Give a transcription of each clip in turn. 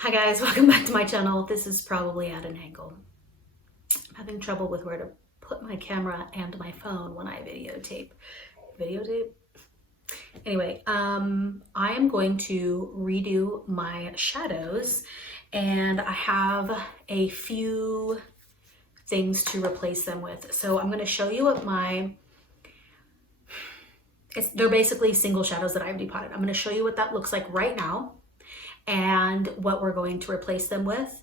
Hi guys, welcome back to my channel. This is probably at an angle. I'm having trouble with where to put my camera and my phone when I videotape. Anyway, I am going to redo my shadows and I have a few things to replace them with. So I'm going to show you what they're basically single shadows that I've depotted. I'm going to show you what that looks like right now and what we're going to replace them with.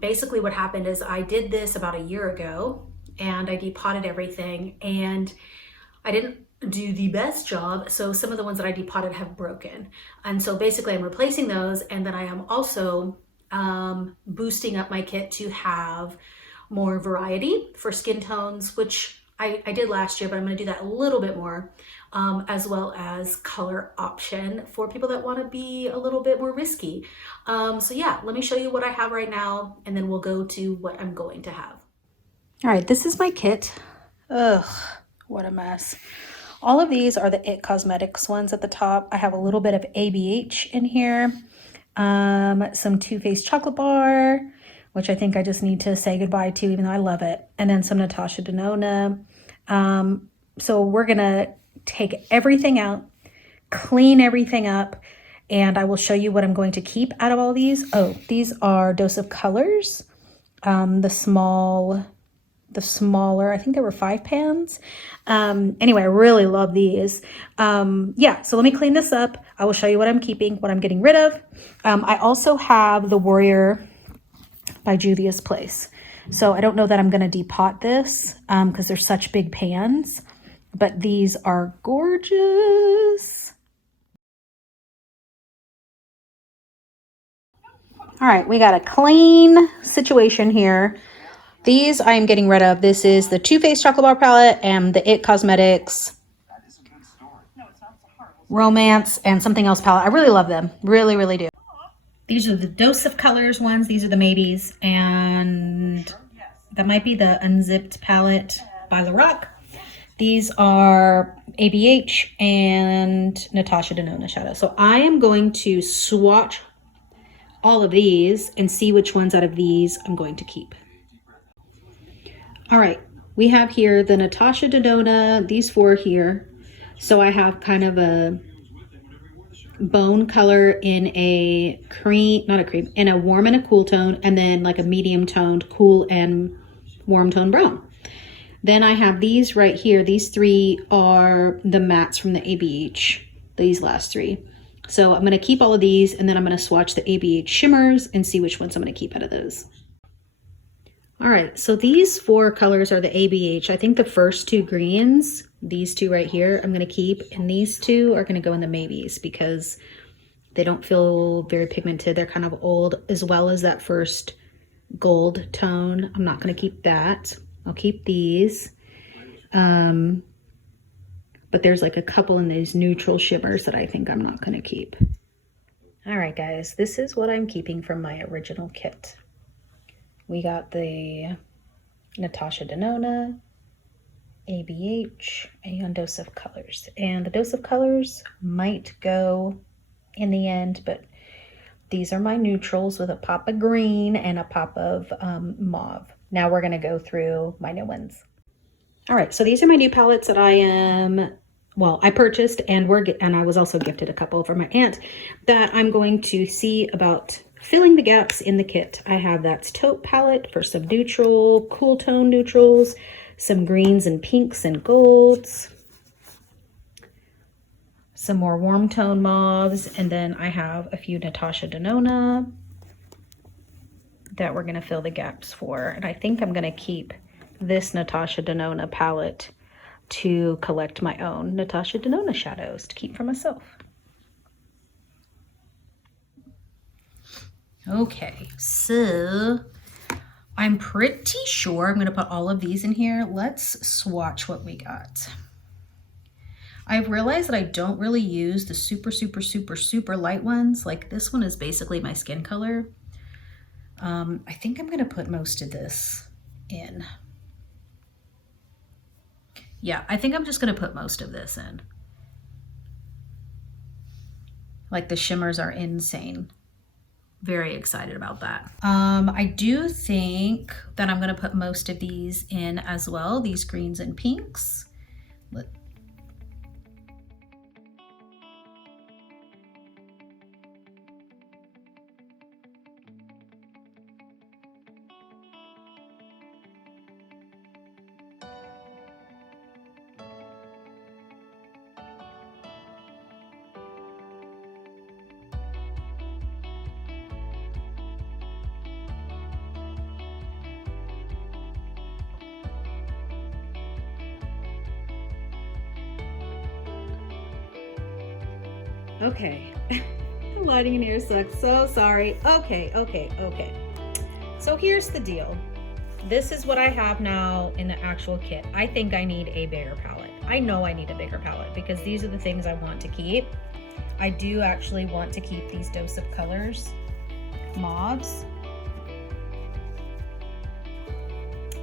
Basically what happened is I did this about a year ago and I depotted everything and I didn't do the best job. So some of the ones that I depotted have broken. And so basically I'm replacing those. And then I am also boosting up my kit to have more variety for skin tones, which I did last year, but I'm going to do that a little bit more, as well as color option for people that want to be a little bit more risky. So yeah, let me show you what I have right now, and then we'll go to what I'm going to have. All right, this is my kit. Ugh, what a mess. All of these are the It Cosmetics ones at the top. I have a little bit of ABH in here, some Too Faced chocolate bar, which I think I just need to say goodbye to, even though I love it. And then some Natasha Denona. So we're gonna take everything out, clean everything up, and I will show you what I'm going to keep out of all these. Oh, these are Dose of Colors, the smaller, I think there were 5 pans. Anyway, I really love these. Yeah, so let me clean this up. I will show you what I'm keeping, what I'm getting rid of. I also have the Warrior by Juvia's Place. So I don't know that I'm going to depot this because they're such big pans, but these are gorgeous. All right, we got a clean situation here. These I am getting rid of. This is the Too Faced Chocolate Bar Palette and the It Cosmetics Romance and something else palette. I really love them. Really, really do. These are the Dose of Colors ones. These are the maybes. And that might be the Unzipped palette by Lorac. These are ABH and Natasha Denona shadow. So I am going to swatch all of these and see which ones out of these I'm going to keep. All right, we have here the Natasha Denona, these 4 here. So I have kind of a bone color in a cream, not a cream, in a warm and a cool tone, and then like a medium toned cool and warm tone brown. Then I have these right here. These 3 are the mattes from the ABH, these last 3. So I'm going to keep all of these, and then I'm going to swatch the ABH shimmers and see which ones I'm going to keep out of those. All right, so these 4 colors are the ABH. I think the first 2 greens, these 2 right here, I'm going to keep, and these 2 are going to go in the maybes because they don't feel very pigmented. They're kind of old, as well as that first gold tone. I'm not going to keep that. I'll keep these. But there's like a couple in these neutral shimmers that I think I'm not going to keep. All right, guys, this is what I'm keeping from my original kit. We got the Natasha Denona, ABH, and Dose of Colors. And the Dose of Colors might go in the end, but these are my neutrals with a pop of green and a pop of mauve. Now we're going to go through my new ones. All right, so these are my new palettes that I purchased and I was also gifted a couple from my aunt that I'm going to see about filling the gaps in the kit. I have that taupe palette for some neutral, cool tone neutrals, some greens and pinks and golds, some more warm tone mauves, and then I have a few Natasha Denona that we're going to fill the gaps for. And I think I'm going to keep this Natasha Denona palette to collect my own Natasha Denona shadows to keep for myself. Okay, so I'm pretty sure I'm going to put all of these in here. Let's swatch what we got. I've realized that I don't really use the super, super, super, super light ones. Like this one is basically my skin color. I think I'm going to put most of this in. Yeah, I think I'm just going to put most of this in. Like the shimmers are insane. very excited about that. I do think that I'm gonna put most of these in as well, these greens and pinks. Okay, the lighting in here sucks, so sorry. Okay. So here's the deal. This is what I have now in the actual kit. I think I need a bigger palette. I know I need a bigger palette because these are the things I want to keep. I do actually want to keep these Dose of Colors mauves.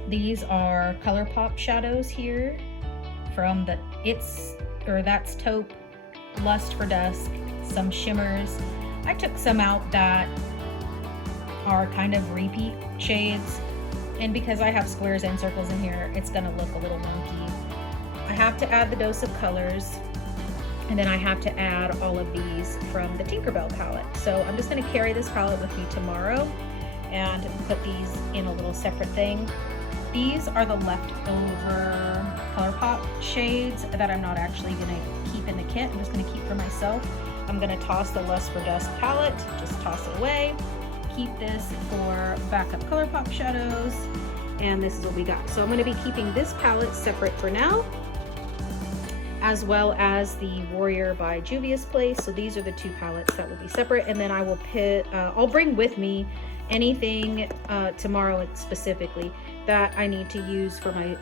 These are ColourPop shadows here from the That's Taupe, Lust for Dusk, some shimmers. I took some out that are kind of repeat shades, and because I have squares and circles in here, it's gonna look a little wonky. I have to add the Dose of Colors, and then I have to add all of these from the Tinkerbell palette. So I'm just gonna carry this palette with me tomorrow and put these in a little separate thing. These are the leftover ColourPop shades that I'm not actually gonna keep in the kit. I'm just gonna keep for myself. I'm gonna toss the Lust for Dusk palette, just toss it away. Keep this for backup ColourPop shadows, and this is what we got. So I'm gonna be keeping this palette separate for now, as well as the Warrior by Juvia's Place. So these are the two palettes that will be separate, and then I will I'll bring with me anything tomorrow specifically that I need to use for my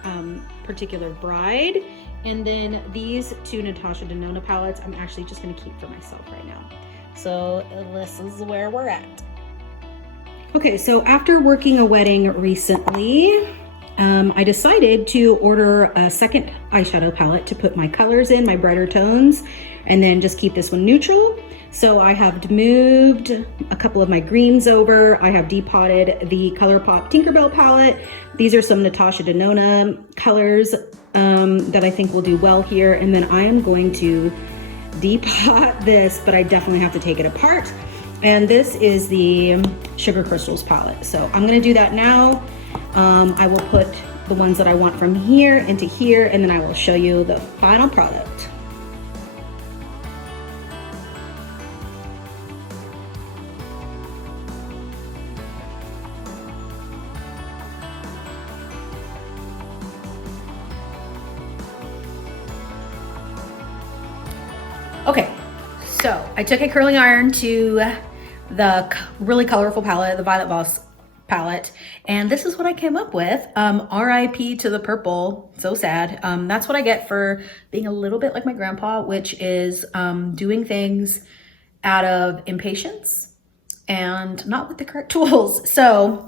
particular bride. And then these two Natasha Denona palettes, I'm actually just gonna keep for myself right now. So this is where we're at. Okay, so after working a wedding recently, I decided to order a second eyeshadow palette to put my colors in, my brighter tones, and then just keep this one neutral. So I have moved a couple of my greens over. I have depotted the ColourPop Tinkerbell palette. These are some Natasha Denona colors that I think will do well here. And then I am going to depot this, but I definitely have to take it apart. And this is the Sugar Crystals palette. So I'm gonna do that now. I will put the ones that I want from here into here, and then I will show you the final product. Okay, so I took a curling iron to the really colorful palette, the Violet Voss palette, and this is what I came up with. RIP to the purple, so sad. That's what I get for being a little bit like my grandpa, which is doing things out of impatience and not with the correct tools. So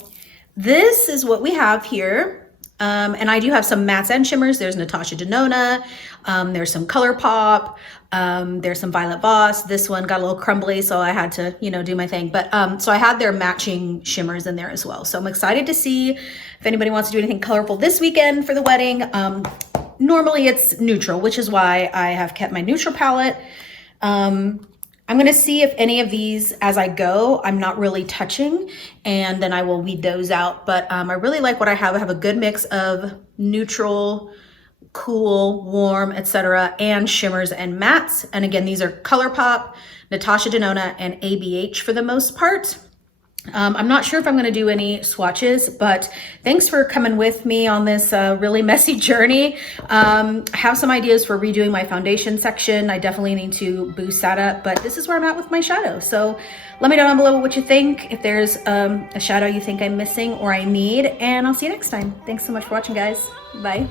this is what we have here. And I do have some mattes and shimmers. There's Natasha Denona, there's some ColourPop, there's some Violet Voss. This one got a little crumbly, so I had to, do my thing. But so I had their matching shimmers in there as well. So I'm excited to see if anybody wants to do anything colorful this weekend for the wedding. Normally it's neutral, which is why I have kept my neutral palette. I'm gonna see if any of these, as I go, I'm not really touching, and then I will weed those out. But I really like what I have. I have a good mix of neutral, cool, warm, etc., and shimmers and mattes. And again, these are ColourPop, Natasha Denona, and ABH for the most part. I'm not sure if I'm going to do any swatches, but thanks for coming with me on this really messy journey. I have some ideas for redoing my foundation section. I definitely need to boost that up, but this is where I'm at with my shadow. So let me know down below what you think, if there's a shadow you think I'm missing or I need, and I'll see you next time. Thanks so much for watching, guys. Bye.